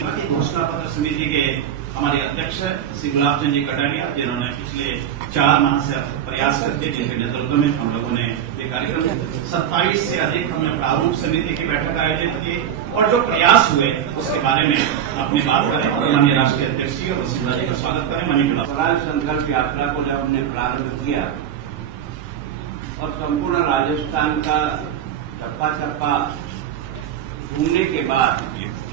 घोषणा पत्र समिति के हमारे अध्यक्ष श्री गुलाब चंद जी कटारिया, जिन्होंने पिछले 4 माह से प्रयास करके जिनके नेतृत्व में हम लोगों ने ये कार्यक्रम 27 से अधिक हमने प्रारूप समिति की बैठक आयोजित की और जो प्रयास हुए उसके बारे में अपनी बात करें और माननीय राष्ट्रीय अध्यक्ष जी और वसुंधरा जी का स्वागत करें। माननीय गुलाब स्वराज संकल्प यात्रा को जब हमने प्रारंभ किया और संपूर्ण राजस्थान का चप्पा चप्पा घूमने के बाद,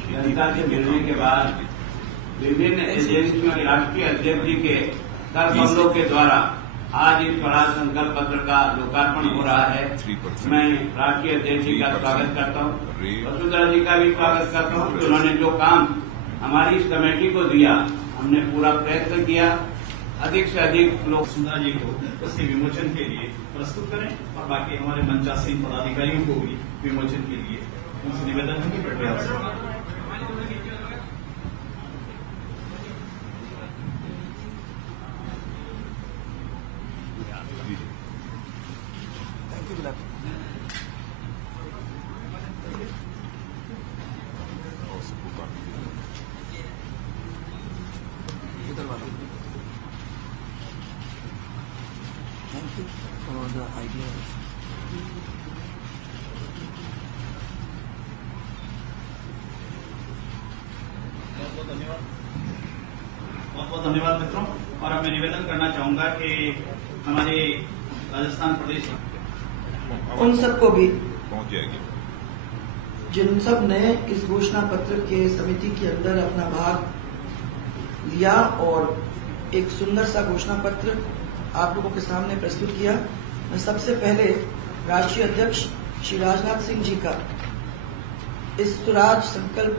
जनता से मिलने के बाद, विभिन्न एजेंसियों के राष्ट्रीय अध्यक्ष जी के कर कमलों के द्वारा आज इस स्वराज संकल्प पत्र का लोकार्पण हो रहा है। मैं राष्ट्रीय अध्यक्ष जी का स्वागत करता हूं, वसुंधरा जी का भी स्वागत करता हूं कि उन्होंने जो काम हमारी इस कमेटी को दिया, हमने पूरा प्रयत्न किया। अधिक से अधिक लोग वसुंधरा जी को उसके विमोचन के लिए प्रस्तुत करें और बाकी हमारे मंचासीन पदाधिकारियों को भी विमोचन के लिए उनसे निवेदन है कि प्रक्रिया से Thank you for the ideas. बहुत बहुत धन्यवाद मित्रों। और अब मैं निवेदन करना चाहूंगा कि हमारे राजस्थान प्रदेश उन सबको भी पहुंच जाएगी जिन सब ने इस घोषणा पत्र के समिति के अंदर अपना भाग लिया और एक सुंदर सा घोषणा पत्र आप लोगों के सामने प्रस्तुत किया। मैं सबसे पहले राष्ट्रीय अध्यक्ष श्री राजनाथ सिंह जी का इस स्वराज संकल्प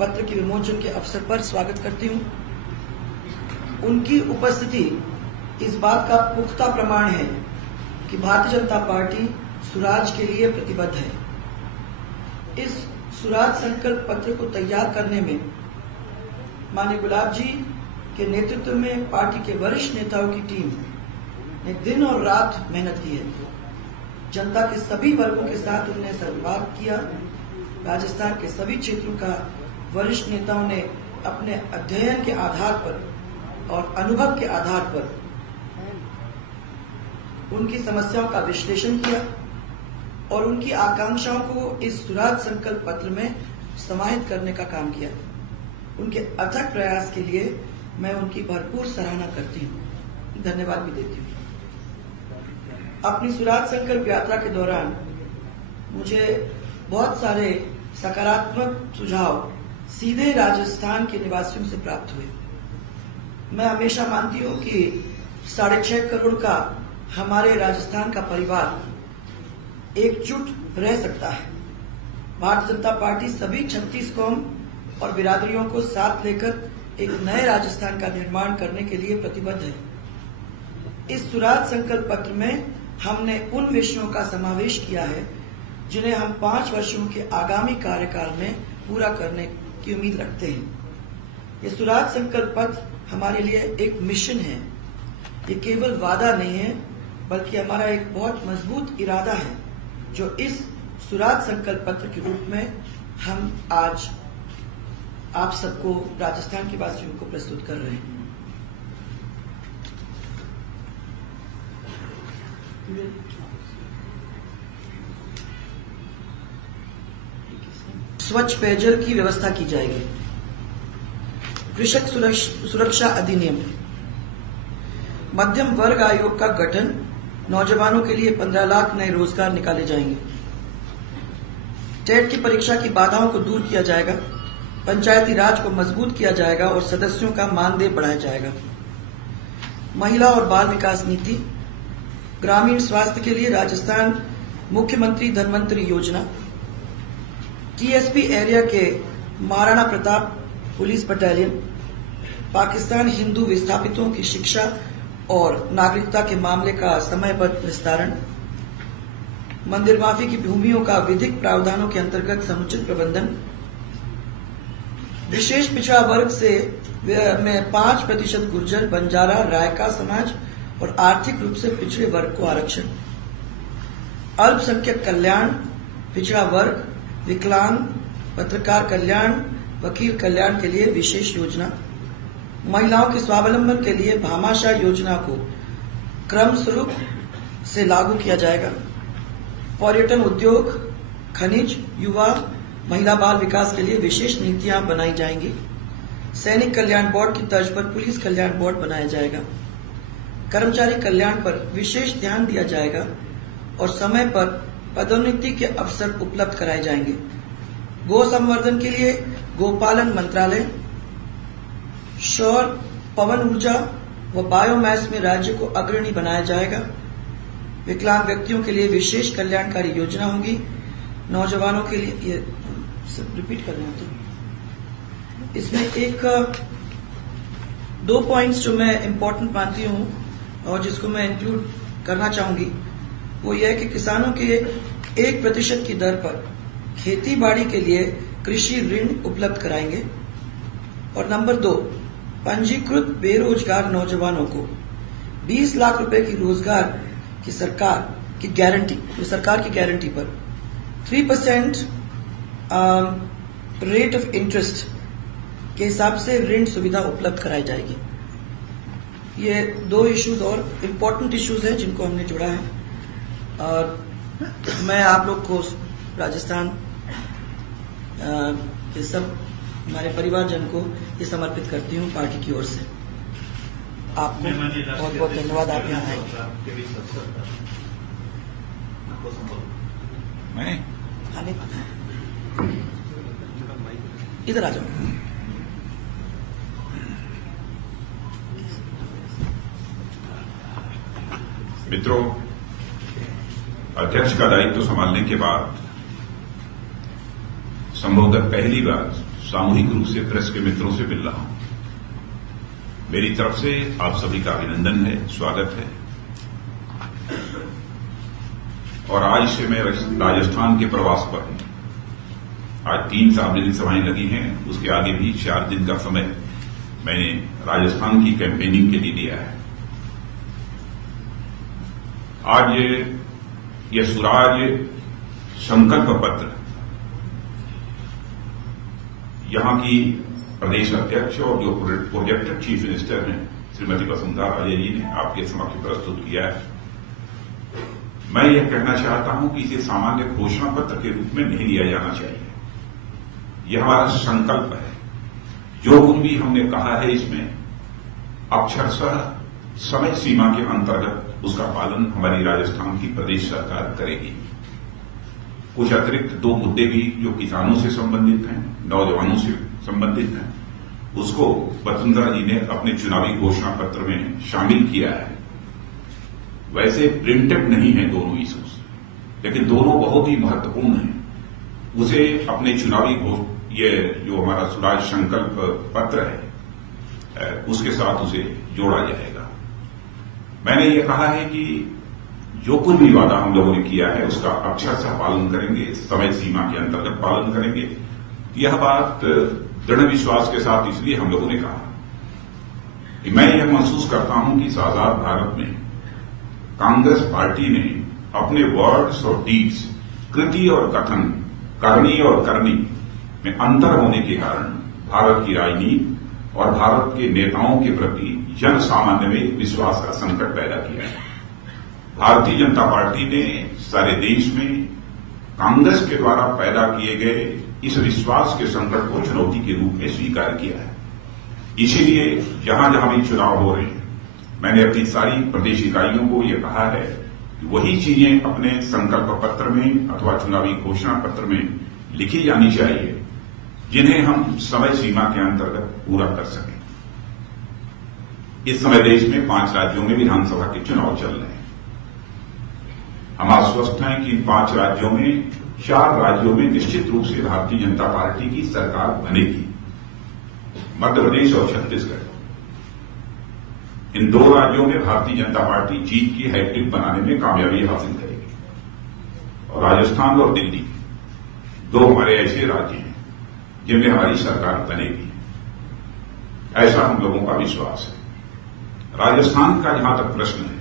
पत्र के विमोचन के अवसर पर स्वागत करती हूं। उनकी उपस्थिति इस बात का पुख्ता प्रमाण है कि भारतीय जनता पार्टी स्वराज के लिए प्रतिबद्ध है। इस स्वराज संकल्प पत्र को तैयार करने में माननीय गुलाब जी के नेतृत्व में पार्टी के वरिष्ठ नेताओं की टीम ने दिन और रात मेहनत की है। जनता के सभी वर्गों के साथ उन्होंने संवाद किया। राजस्थान के सभी क्षेत्रों का वरिष्ठ नेताओं ने अपने अध्ययन के आधार पर और अनुभव के आधार पर उनकी समस्याओं का विश्लेषण किया और उनकी आकांक्षाओं को इस स्वराज संकल्प पत्र में समाहित करने का काम किया। उनके अथक प्रयास के लिए मैं उनकी भरपूर सराहना करती हूं, धन्यवाद भी देती हूं। अपनी स्वराज संकल्प यात्रा के दौरान मुझे बहुत सारे सकारात्मक सुझाव सीधे राजस्थान के निवासियों से प्राप्त हुए। मैं हमेशा मानती हूं कि 6.5 करोड़ का हमारे राजस्थान का परिवार एकजुट रह सकता है। भारतीय जनता पार्टी सभी 36 कौम और बिरादरियों को साथ लेकर एक नए राजस्थान का निर्माण करने के लिए प्रतिबद्ध है। इस स्वराज संकल्प पत्र में हमने उन विषयों का समावेश किया है जिन्हें हम 5 वर्षों के आगामी कार्यकाल में पूरा करने की उम्मीद रखते हैं। ये स्वराज संकल्प पत्र हमारे लिए एक मिशन है। ये केवल वादा नहीं है, बल्कि हमारा एक बहुत मजबूत इरादा है जो इस स्वराज संकल्प पत्र के रूप में हम आज आप सबको, राजस्थान के वासियों को प्रस्तुत कर रहे हैं। स्वच्छ पेयजल की व्यवस्था की जाएगी। कृषक सुरक्षा अधिनियम, मध्यम वर्ग आयोग का गठन, नौजवानों के लिए 15 लाख नए रोजगार निकाले जाएंगे। टेट की परीक्षा की बाधाओं को दूर किया जाएगा। पंचायती राज को मजबूत किया जाएगा और सदस्यों का मानदेय बढ़ाया जाएगा। महिला और बाल विकास नीति, ग्रामीण स्वास्थ्य के लिए राजस्थान मुख्यमंत्री धनवंतरी योजना, टीएसपी एरिया के महाराणा प्रताप पुलिस बटालियन, पाकिस्तान हिंदू विस्थापितों की शिक्षा और नागरिकता के मामले का समयबद्ध निस्तारण, मंदिर माफी की भूमियों का विधिक प्रावधानों के अंतर्गत समुचित प्रबंधन, विशेष पिछड़ा वर्ग से में 5% गुर्जर, बंजारा, रायका समाज और आर्थिक रूप से पिछड़े वर्ग को आरक्षण, अल्पसंख्यक कल्याण, पिछड़ा वर्ग, विकलांग, पत्रकार कल्याण, वकील कल्याण के लिए विशेष योजना, महिलाओं के स्वावलंबन के लिए भामाशाह योजना को क्रम स्वरूप से लागू किया जाएगा। पर्यटन उद्योग, खनिज, युवा, महिला बाल विकास के लिए विशेष नीतियां बनाई जाएंगी। सैनिक कल्याण बोर्ड की तर्ज पर पुलिस कल्याण बोर्ड बनाया जाएगा। कर्मचारी कल्याण पर विशेष ध्यान दिया जाएगा और समय पर पदोन्नति के अवसर उपलब्ध कराए जाएंगे। गो संवर्धन के लिए गोपालन मंत्रालय, सौर, पवन ऊर्जा व बायोमास में राज्य को अग्रणी बनाया जाएगा। विकलांग व्यक्तियों के लिए विशेष कल्याणकारी योजना होगी। नौजवानों के लिए, ये रिपीट कर रहे हैं तो इसमें दो पॉइंट्स जो मैं इंपॉर्टेंट मानती हूं और जिसको मैं इंक्लूड करना चाहूंगी वो यह है कि किसानों के 1% की दर पर खेती बाड़ी के लिए कृषि ऋण उपलब्ध कराएंगे। और नंबर 2, पंजीकृत बेरोजगार नौजवानों को 20 लाख रुपए की रोजगार की सरकार की गारंटी पर 3% रेट ऑफ इंटरेस्ट के हिसाब से ऋण सुविधा उपलब्ध कराई जाएगी। ये 2 इश्यूज और इम्पोर्टेंट इश्यूज हैं जिनको हमने जोड़ा है और मैं आप लोग को राजस्थान के सब हमारे परिवारजन को ये समर्पित करती हूँ पार्टी की ओर से। आपको बहुत बहुत धन्यवाद। आप यहाँ आए। इधर आ जाओ। मित्रों, अध्यक्ष का दायित्व संभालने के बाद संभवतः पहली बार सामूहिक रूप से प्रेस के मित्रों से मिल रहा हूं। मेरी तरफ से आप सभी का अभिनंदन है, स्वागत है। और आज से मैं राजस्थान के प्रवास पर हूं। आज 3 सार्वजनिक सभाएं लगी हैं, उसके आगे भी 4 दिन का समय मैंने राजस्थान की कैंपेनिंग के लिए दिया है। आज ये स्वराज संकल्प पत्र यहां की प्रदेश अध्यक्ष और जो प्रोजेक्टेड चीफ मिनिस्टर हैं श्रीमती वसुंधरा राजे जी ने आपके समक्ष प्रस्तुत किया है। मैं यह कहना चाहता हूं कि इसे सामान्य घोषणा पत्र के रूप में नहीं लिया जाना चाहिए। यह हमारा संकल्प है। जो कुछ भी हमने कहा है इसमें अक्षरशः समय सीमा के अंतर्गत उसका पालन हमारी राजस्थान की प्रदेश सरकार करेगी। कुछ अतिरिक्त 2 मुद्दे भी जो किसानों से संबंधित हैं, नौजवानों से संबंधित हैं, उसको वसुंधरा जी ने अपने चुनावी घोषणा पत्र में शामिल किया है। वैसे प्रिंटेड नहीं है दोनों इश्यूज, लेकिन दोनों बहुत ही महत्वपूर्ण हैं। उसे अपने चुनावी ये जो हमारा स्वराज संकल्प पत्र है उसके साथ उसे जोड़ा जाएगा। मैंने ये कहा है कि जो कुछ भी वादा हम लोगों ने किया है उसका अक्षरशः पालन करेंगे, समय सीमा के अंतर्गत पालन करेंगे। यह बात दृढ़ विश्वास के साथ इसलिए हम लोगों ने कहा कि मैं यह महसूस करता हूं कि इस आजाद भारत में कांग्रेस पार्टी ने अपने वर्ड्स और डीड्स, कृति और कथन, करनी और करनी में अंतर होने के कारण भारत की राजनीति और भारत के नेताओं के प्रति जन सामान्य में विश्वास का संकट पैदा किया है। भारतीय जनता पार्टी ने सारे देश में कांग्रेस के द्वारा पैदा किए गए इस विश्वास के संकट को चुनौती के रूप में स्वीकार किया है। इसीलिए जहां जहां भी चुनाव हो रहे हैं, मैंने अपनी सारी प्रदेश इकाइयों को यह कहा है कि वही चीजें अपने संकल्प पत्र में अथवा चुनावी घोषणा पत्र में लिखी जानी चाहिए जिन्हें हम समय सीमा के अंतर्गत पूरा कर सकें। इस समय देश में 5 राज्यों में विधानसभा के चुनाव चल रहे हैं। हम आश्वस्त हैं कि इन 5 राज्यों में 4 राज्यों में निश्चित रूप से भारतीय जनता पार्टी की सरकार बनेगी, मध्य प्रदेश और छत्तीसगढ़। इन 2 राज्यों में भारतीय जनता पार्टी जीत की हैट्रिक बनाने में कामयाबी हासिल करेगी। और राजस्थान और दिल्ली 2 हमारे ऐसे राज्य हैं जिनमें हमारी सरकार बनेगी, ऐसा हम लोगों का विश्वास है। राजस्थान का जहां तक प्रश्न है,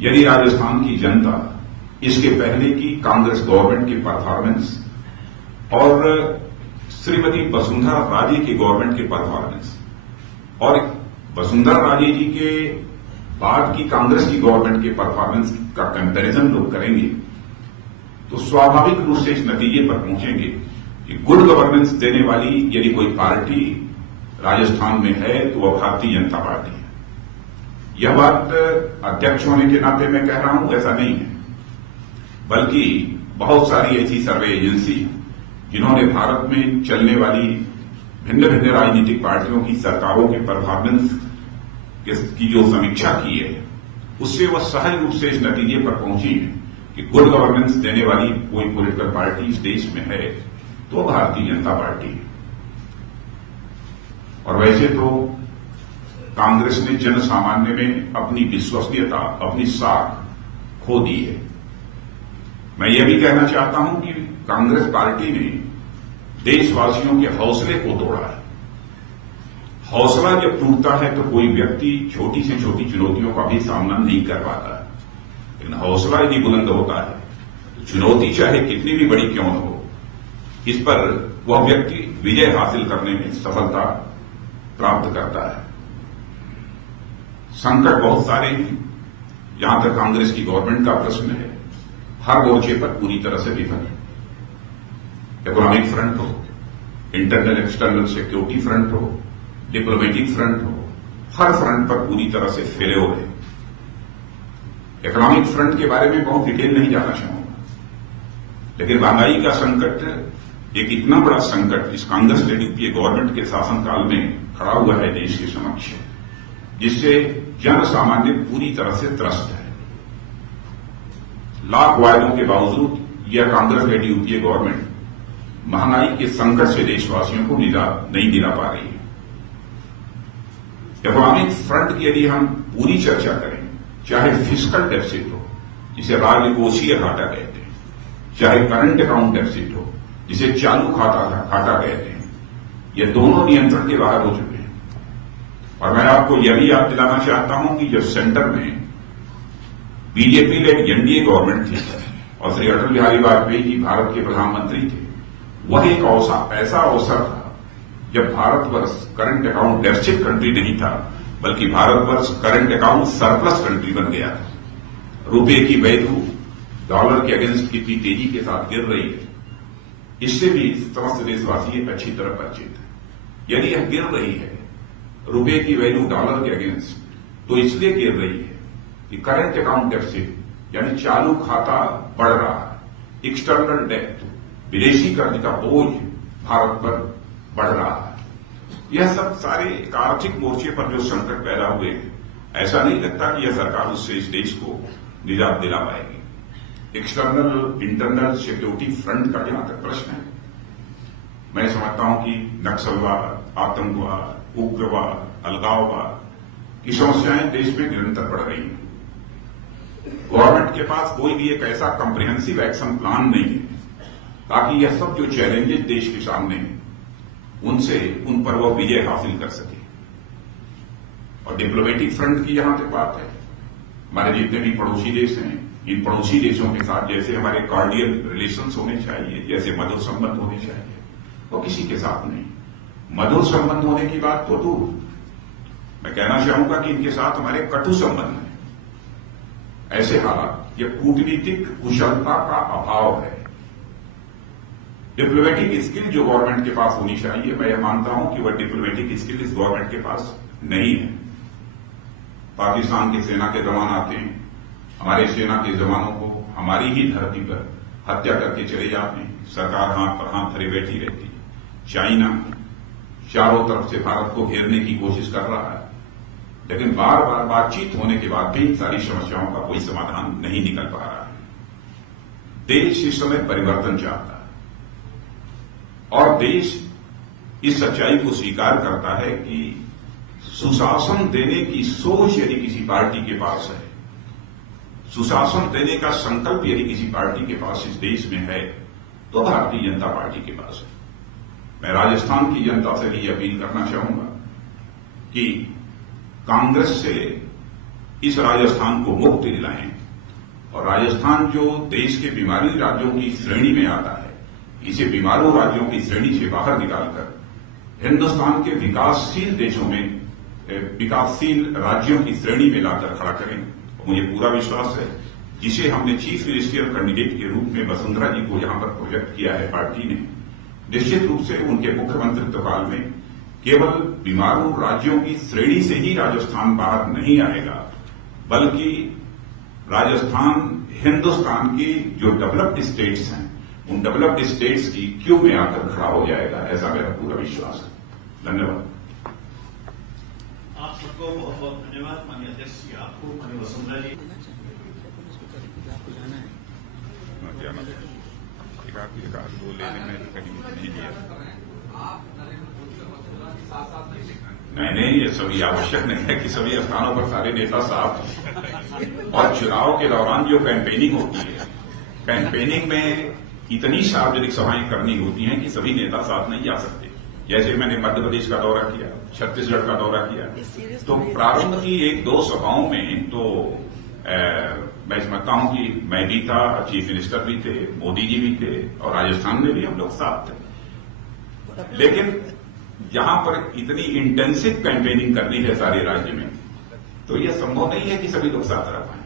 यदि राजस्थान की जनता इसके पहले की कांग्रेस गवर्नमेंट की परफॉर्मेंस और श्रीमती वसुंधरा राजे की गवर्नमेंट के परफॉर्मेंस और वसुंधरा राजे जी के बाद की कांग्रेस की गवर्नमेंट के परफॉर्मेंस का कंपैरिजन लोग करेंगे तो स्वाभाविक रूप से इस नतीजे पर पहुंचेंगे कि गुड गवर्नेंस देने वाली यदि कोई पार्टी राजस्थान में है तो वह भारतीय जनता पार्टी है। यह बात अध्यक्ष होने के नाते मैं कह रहा हूं, ऐसा नहीं है, बल्कि बहुत सारी ऐसी सर्वे एजेंसी जिन्होंने भारत में चलने वाली भिन्न भिन्न राजनीतिक पार्टियों की सरकारों के परफॉर्मेंस की जो समीक्षा की है उससे वह सहज रूप से इस नतीजे पर पहुंची है कि गुड गवर्नेंस देने वाली कोई पॉलिटिकल पार्टी इस देश में है तो भारतीय जनता पार्टी है। और वैसे तो कांग्रेस ने जन सामान्य में अपनी विश्वसनीयता, अपनी साख खो दी है। मैं यह भी कहना चाहता हूं कि कांग्रेस पार्टी ने देशवासियों के हौसले को तोड़ा है। हौसला जब टूटता है तो कोई व्यक्ति छोटी से छोटी चुनौतियों का भी सामना नहीं कर पाता, लेकिन हौसला यदि बुलंद होता है तो चुनौती चाहे कितनी भी बड़ी क्यों न हो, इस पर वह व्यक्ति विजय हासिल करने में सफलता प्राप्त करता है। संकट बहुत सारे हैं। जहां तक कांग्रेस की गवर्नमेंट का प्रश्न है, हर मोर्चे पर पूरी तरह से विफल है। इकोनॉमिक फ्रंट हो, इंटरनल एक्सटर्नल सिक्योरिटी फ्रंट हो, डिप्लोमेटिक फ्रंट हो, हर फ्रंट पर पूरी तरह से फेल्योर है। इकोनॉमिक फ्रंट के बारे में बहुत डिटेल नहीं जाना चाहूंगा, लेकिन महंगाई का संकट एक इतना बड़ा संकट इस कांग्रेस लेड यूपीए गवर्नमेंट के शासनकाल में खड़ा हुआ है देश के समक्ष, जिससे जन सामान्य पूरी तरह से त्रस्त है। लाख वायदों के बावजूद यह कांग्रेस लेड यूपीए गवर्नमेंट महंगाई के संकट से देशवासियों को निजात नहीं दिला पा रही है। इकोनॉमिक फ्रंट की यदि हम पूरी चर्चा करें, चाहे फिस्कल डेफिसिट हो जिसे राजकोषीय घाटा कहते हैं, चाहे करंट अकाउंट डेफिसिट हो जिसे चालू घाटा कहते हैं, ये दोनों नियंत्रण के बाहर हो चुके हैं। और मैं आपको यह भी याद दिलाना चाहता हूं कि जब सेंटर में बीजेपी लेड एनडीए गवर्नमेंट थी और श्री अटल बिहारी वाजपेयी जी भारत के प्रधानमंत्री थे, वह एक ऐसा अवसर था जब Bharatvarsh current account deficit country नहीं था, बल्कि Bharatvarsh current account surplus country बन गया था। रुपए की वैल्यू डॉलर के अगेंस्ट कितनी तेजी के साथ गिर रही है, इससे भी समस्त देशवासी अच्छी तरह परिचित है। यदि यह गिर रही है रुपए की वैल्यू डॉलर के अगेंस्ट, तो इसलिए गिर रही है कि करंट अकाउंट डेफिसिट यानी चालू खाता बढ़ रहा है, एक्सटर्नल डेट विदेशी कर्ज का बोझ भारत पर बढ़ रहा है। यह सब सारे एक आर्थिक मोर्चे पर जो संकट पैदा हुए हैं, ऐसा नहीं लगता कि यह सरकार उससे इस देश को निजात दिला पाएगी। एक्सटर्नल इंटरनल सिक्योरिटी फ्रंट का जहां तक प्रश्न है, मैं समझता हूं कि नक्सलवाद, आतंकवाद, उग्रवाद, अलगाववाद की समस्याएं देश में निरंतर बढ़ रही हैं। गवर्नमेंट के पास कोई भी एक ऐसा कॉम्प्रिहेंसिव एक्शन प्लान नहीं है ताकि यह सब जो चैलेंजेस देश के सामने हैं उन पर वह विजय हासिल कर सके। और डिप्लोमेटिक फ्रंट की जहां तक बात है, हमारे जितने भी पड़ोसी देश हैं, इन पड़ोसी देशों के साथ जैसे हमारे कार्डियल रिलेशंस होने चाहिए, जैसे मधुर संबंध होने चाहिए, वो किसी के साथ नहीं। मधुर संबंध होने की बात तो दूर, मैं कहना चाहूंगा कि इनके साथ हमारे कटु संबंध हैं। ऐसे हालात, यह कूटनीतिक कुशलता का अभाव है। डिप्लोमेटिक स्किल जो गवर्नमेंट के पास होनी चाहिए, मैं यह मानता हूं कि वह डिप्लोमेटिक स्किल इस गवर्नमेंट के पास नहीं है। पाकिस्तान की सेना के जवान आते हैं, हमारे सेना के जवानों को हमारी ही धरती पर हत्या करके चले जाते हैं, सरकार हाथ पर हाथ धरे बैठी रहती है। चाइना चारों तरफ से भारत को घेरने की कोशिश कर रहा है, लेकिन बार बार बातचीत होने के बाद भी इन सारी समस्याओं का कोई समाधान नहीं निकल पा रहा है। देश इस समय परिवर्तन चाहता है और देश इस सच्चाई को स्वीकार करता है कि सुशासन देने की सोच यदि किसी पार्टी के पास है, सुशासन देने का संकल्प यदि किसी पार्टी के पास इस देश में है, तो भारतीय जनता पार्टी के पास है। मैं राजस्थान की जनता से भी अपील करना चाहूंगा कि कांग्रेस से इस राजस्थान को मुक्ति दिलाएं और राजस्थान जो देश के बीमारी राज्यों की श्रेणी में आता है, इसे बीमारू राज्यों की श्रेणी से बाहर निकालकर हिंदुस्तान के विकासशील देशों में विकासशील राज्यों की श्रेणी में लाकर खड़ा करें। मुझे पूरा विश्वास है जिसे हमने चीफ मिनिस्ट्रियल कैंडिडेट के रूप में वसुंधरा जी को यहां पर प्रोजेक्ट किया है पार्टी ने, निश्चित रूप से उनके मुख्यमंत्रित्व काल में केवल बीमारू राज्यों की श्रेणी से ही राजस्थान बाहर नहीं आएगा, बल्कि राजस्थान हिंदुस्तान की जो डेवलप्ड स्टेट्स हैं उन डेवलप्ड स्टेट्स की क्यू में आकर खड़ा हो जाएगा, ऐसा मेरा पूरा विश्वास है। धन्यवाद। आप सबको बहुत बहुत धन्यवाद। माननीय अध्यक्ष जी आपको, माननीय वसुंधरा जी। वो लेने में कहीं नहीं लिया। नहीं, ये सभी आवश्यक नहीं है कि सभी स्थानों पर सारे नेता साथ, और चुनाव के दौरान जो कैंपेनिंग होती है, कैंपेनिंग में इतनी सार्वजनिक सभाएं करनी होती हैं कि सभी नेता साथ नहीं जा सकते। जैसे मैंने मध्य प्रदेश का दौरा किया, छत्तीसगढ़ का दौरा किया, तो प्रारंभ की 1-2 सभाओं में तो मैं समझता हूं कि मैं भी था, चीफ मिनिस्टर भी थे, मोदी जी भी थे, और राजस्थान में भी हम लोग साथ थे। लेकिन जहां पर इतनी इंटेंसिव कैंपेनिंग करनी है सारे राज्य में, तो यह संभव नहीं है कि सभी लोग साथ रह पाएं।